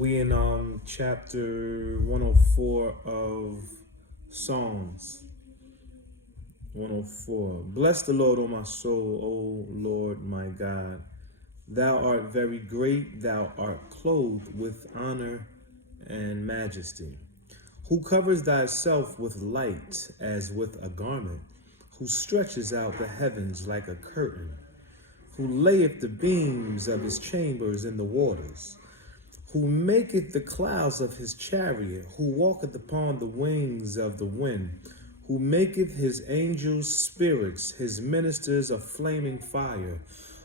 We in chapter 104 of Psalms 104. Bless the Lord, O my soul, O Lord my God. Thou art very great, thou art clothed with honor and majesty. Who covers thyself with light as with a garment, who stretches out the heavens like a curtain, who layeth the beams of his chambers in the waters, who maketh the clouds of his chariot, who walketh upon the wings of the wind, who maketh his angels spirits, his ministers a flaming fire,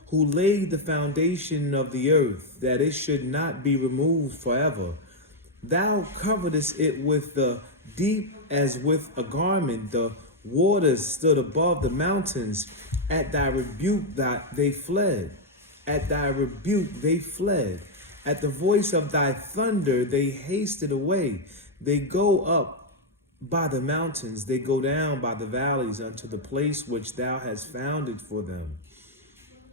who laid the foundation of the earth, that it should not be removed forever. Thou coveredest it with the deep as with a garment. The waters stood above the mountains. At thy rebuke they fled. At thy rebuke they fled. At the voice of thy thunder they hasted away. They go up by the mountains, they go down by the valleys unto the place which thou hast founded for them.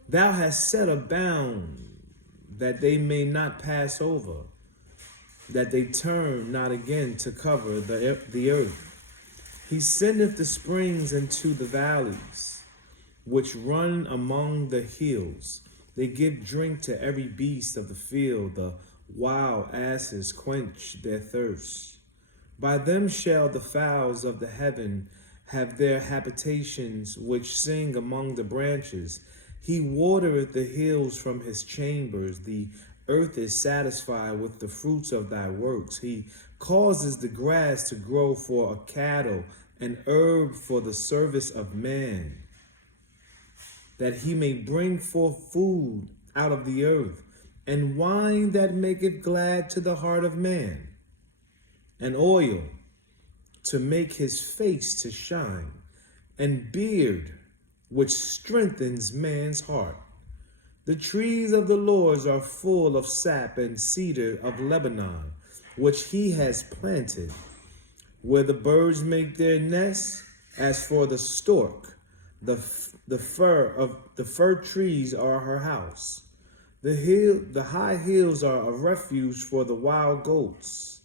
Thou hast set a bound that they may not pass over, that they turn not again to cover the earth. He sendeth the springs into the valleys, which run among the hills. They give drink to every beast of the field. The wild asses quench their thirst. By them shall the fowls of the heaven have their habitations, which sing among the branches. He watereth the hills from his chambers. The earth is satisfied with the fruits of thy works. He causes the grass to grow for a cattle, and herb for the service of man, that he may bring forth food out of the earth, and wine that maketh glad to the heart of man, and oil to make his face to shine, and beard which strengthens man's heart. The trees of the Lord are full of sap, and cedar of Lebanon, which he has planted, where the birds make their nests. As for the stork, the fir trees are her house. The high hills are a refuge for the wild goats,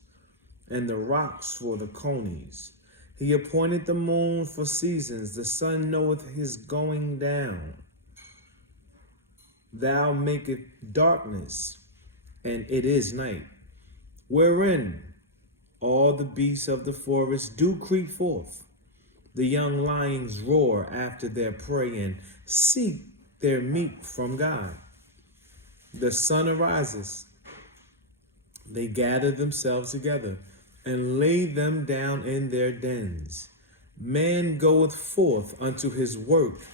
and the rocks for the conies. He appointed the moon for seasons, the sun knoweth his going down. Thou makest darkness, and it is night, wherein all the beasts of the forest do creep forth. The young lions roar after their prey, and seek their meat from God. The sun arises, they gather themselves together, and lay them down in their dens. Man goeth forth unto his work,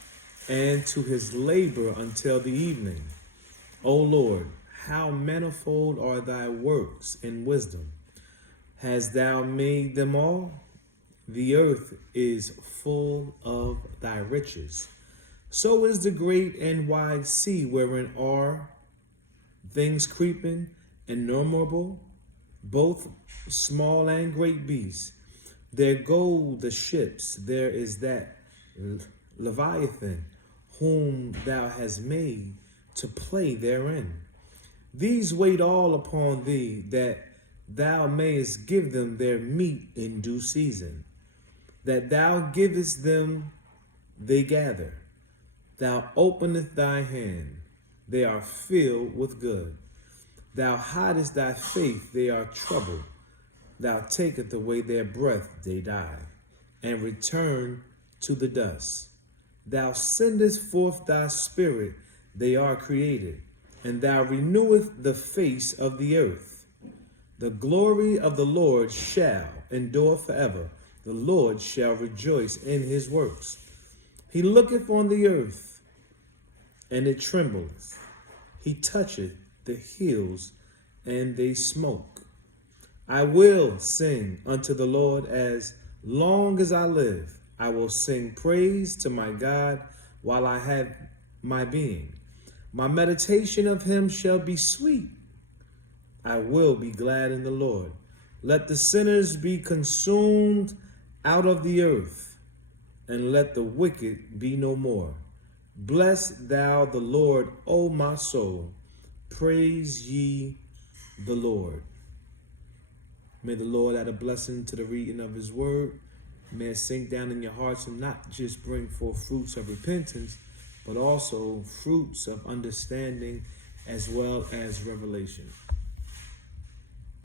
and to his labor until the evening. O Lord, how manifold are thy works in wisdom! Hast thou made them all? The earth is full of thy riches. So is the great and wide sea, wherein are things creeping, innumerable, both small and great beasts. There go the ships, there is that Leviathan, whom thou hast made to play therein. These wait all upon thee, that thou mayest give them their meat in due season. That thou givest them, they gather. Thou openest thy hand, they are filled with good. Thou hidest thy face, they are troubled. Thou takest away their breath, they die, and return to the dust. Thou sendest forth thy spirit, they are created, and thou renewest the face of the earth. The glory of the Lord shall endure forever. The Lord shall rejoice in his works. He looketh on the earth, and it trembleth. He toucheth the hills, and they smoke. I will sing unto the Lord as long as I live. I will sing praise to my God while I have my being. My meditation of him shall be sweet. I will be glad in the Lord. Let the sinners be consumed out of the earth, and let the wicked be no more. Bless thou the Lord, O my soul. Praise ye the Lord. May the Lord add a blessing to the reading of his word. May it sink down in your hearts and not just bring forth fruits of repentance, but also fruits of understanding as well as revelation.